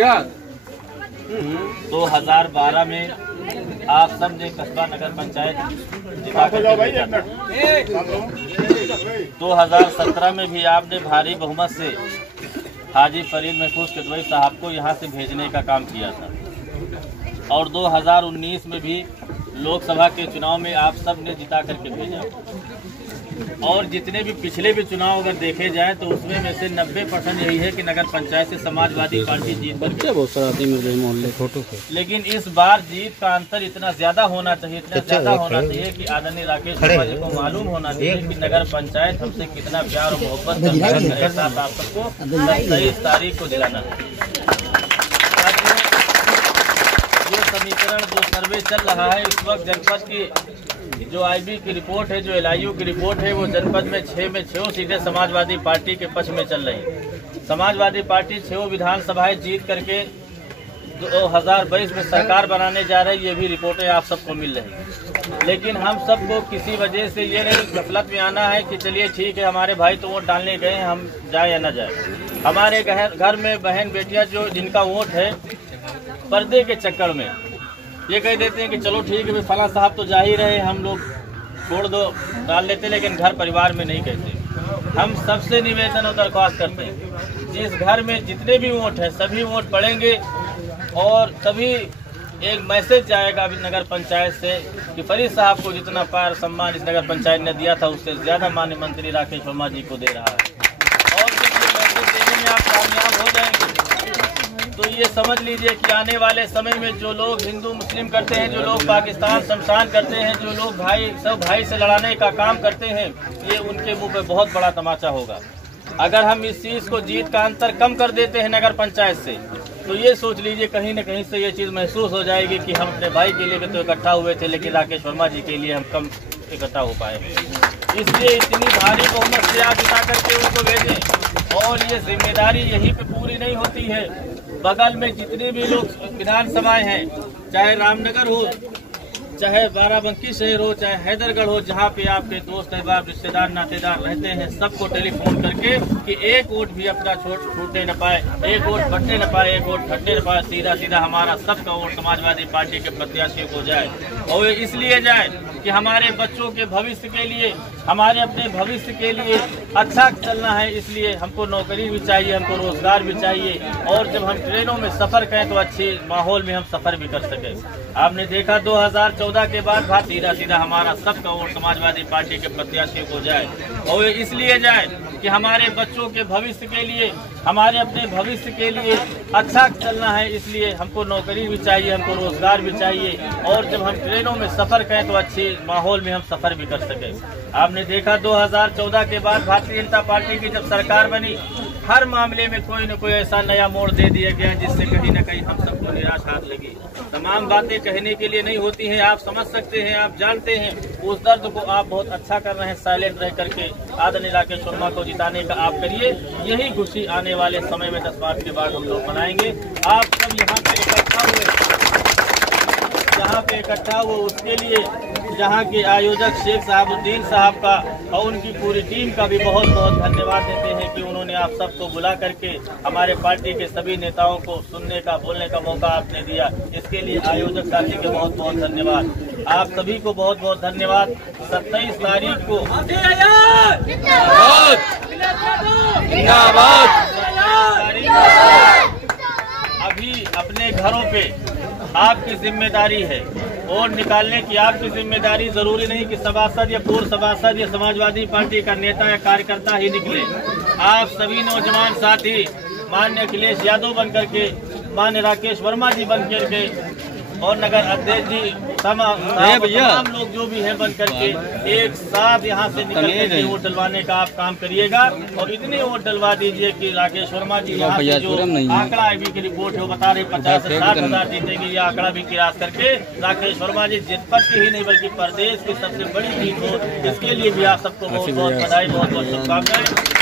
भैया 2012 में आप सब ने कस्बा नगर पंचायत जिता कर भेजा था। 2017 में भी आपने भारी बहुमत से हाजी फरीद महफूज किदवई साहब को यहाँ से भेजने का काम किया था और 2019 में भी लोकसभा के चुनाव में आप सब ने जिता करके भेजा और जितने भी पिछले भी चुनाव अगर देखे जाएं तो उसमें में से 90% यही है कि नगर पंचायत से समाजवादी पार्टी जीत कर बहुत सारा आदमी मिल रहे मोहल्ले फोटो पे। लेकिन इस बार जीत का अंतर इतना ज्यादा होना चाहिए, इतना ज्यादा होना चाहिए कि आदरणीय राकेश शर्मा जी को मालूम होना चाहिए कि नगर पंचायत हमसे कितना प्यार और मोहब्बत करता है। साथ आप सबको 27 तारीख को दिलाना है। ये समीकरण जो सर्वे चल रहा है इस वक्त जनपद की जो आईबी की रिपोर्ट है, जो एलआईयू की रिपोर्ट है, वो जनपद में 6 सीटें समाजवादी पार्टी के पक्ष में चल रही। समाजवादी पार्टी 6 विधानसभाएं जीत करके 2022 में सरकार बनाने जा रही, ये भी रिपोर्टें आप सबको मिल रही। लेकिन हम सबको किसी वजह से ये नहीं गफलत में आना है कि चलिए ठीक है हमारे भाई तो वोट डालने गए हैं, हम जाए या न जाए। हमारे घर में बहन बेटियां जो जिनका वोट है पर्दे के चक्कर में ये कह देते हैं कि चलो ठीक है फला साहब तो जा ही रहे, हम लोग छोड़ दो डाल लेते, लेकिन घर परिवार में नहीं कहते। हम सबसे निवेदन और दरख्वास्त करते हैं जिस घर में जितने भी वोट हैं सभी वोट पड़ेंगे और तभी एक मैसेज जाएगा नगर पंचायत से कि फरीद साहब को जितना प्यार सम्मान इस नगर पंचायत ने दिया था उससे ज्यादा माननीय मंत्री राकेश शर्मा जी को दे रहा है। और जब ये मैसेज देने में आप कामयाब हो जाएंगे तो ये समझ लीजिए कि आने वाले समय में जो लोग हिंदू मुस्लिम करते हैं, जो लोग पाकिस्तान शमशान करते हैं, जो लोग भाई से लड़ाने का काम करते हैं, ये उनके मुंह पे बहुत बड़ा तमाचा होगा। अगर हम इस चीज को जीत का अंतर कम कर देते हैं नगर पंचायत से तो ये सोच लीजिए कहीं न कहीं से ये चीज महसूस हो जाएगी कि हम अपने भाई के लिए भी तो इकट्ठा हुए थे लेकिन राकेश शर्मा जी के लिए हम कम इकट्ठा हो पाए। इसलिए इतनी भारी बहुमत से आप जिता करके उनको भेजें। और ये जिम्मेदारी यहीं पे पूरी नहीं होती है, बगल में जितने भी लोग विधानसभाएं हैं, चाहे रामनगर हो, चाहे बाराबंकी शहर हो, चाहे हैदरगढ़ हो, जहाँ पे आपके दोस्त अहबाब रिश्तेदार नातेदार रहते हैं, सबको टेलीफोन करके कि एक वोट भी अपना छूटने न पाए, एक वोट बटने न पाए, एक वोट घटने न पाए, सीधा सीधा हमारा सबका वोट समाजवादी पार्टी के प्रत्याशी को जाए। और इसलिए जाए कि हमारे बच्चों के भविष्य के लिए, हमारे अपने भविष्य के लिए अच्छा चलना है, इसलिए हमको नौकरी भी चाहिए, हमको रोजगार भी चाहिए और जब हम ट्रेनों में सफर करें तो अच्छे माहौल में हम सफर भी कर सकें। आपने देखा 2014 के बाद सीधा सीधा हमारा सबका वोट समाजवादी पार्टी के प्रत्याशी को जाए। और इसलिए जाए कि हमारे बच्चों के भविष्य के लिए, हमारे अपने भविष्य के लिए अच्छा चलना है, इसलिए हमको नौकरी भी चाहिए, हमको रोजगार भी चाहिए और जब हम ट्रेनों में सफर करें तो अच्छे माहौल में हम सफर भी कर सकें। आपने देखा 2014 के बाद भारतीय जनता पार्टी की जब सरकार बनी, हर मामले में कोई न कोई ऐसा नया मोड़ दे दिया गया जिससे कहीं न कहीं हम सबको निराश हाथ लगी। तमाम बातें कहने के लिए नहीं होती हैं, आप समझ सकते हैं, आप जानते हैं उस दर्द को। आप बहुत अच्छा कर रहे हैं साइलेंट रह करके आदरणीय राकेश शर्मा को जिताने का आप करिए। यही खुशी आने वाले समय में 10 मार्च के बाद हम लोग मनाएंगे। आप सब यहाँ पे इकट्ठा हुए, जहाँ पे इकट्ठा हुए उसके लिए जहाँ के आयोजक शेख साहबुद्दीन साहब का और उनकी पूरी टीम का भी बहुत बहुत धन्यवाद देते हैं कि उन्होंने आप सबको बुला करके हमारे पार्टी के सभी नेताओं को सुनने का, बोलने का मौका आपने दिया। इसके लिए आयोजक साथी के बहुत बहुत धन्यवाद। आप सभी को बहुत बहुत धन्यवाद। 27 तारीख को अभी अपने घरों पे आपकी जिम्मेदारी है, वोट निकालने की आपकी जिम्मेदारी। जरूरी नहीं कि सभासद या पूर्व सभासद या समाजवादी पार्टी का नेता या कार्यकर्ता ही निकले। आप सभी नौजवान साथी माननीय अखिलेश यादव बन करके, माननीय राकेश वर्मा जी बन करके और नगर अध्यक्ष जी तमाम लोग जो भी हैं बन करके एक साथ यहाँ से निकल के वोट डलवाने का आप काम करिएगा और इतने वोट डलवा दीजिए कि राकेश वर्मा जी यहाँ से जो आंकड़ा आईबी की रिपोर्ट है वो बता रहे 50 से 60 हजार जीतेंगे। ये आंकड़ा भी किरास करके राकेश वर्मा जी जनपद की ही नहीं बल्कि प्रदेश की सबसे बड़ी जीत हो, इसके लिए भी आप सबको बहुत बहुत बधाई, बहुत बहुत शुभकामनाएं।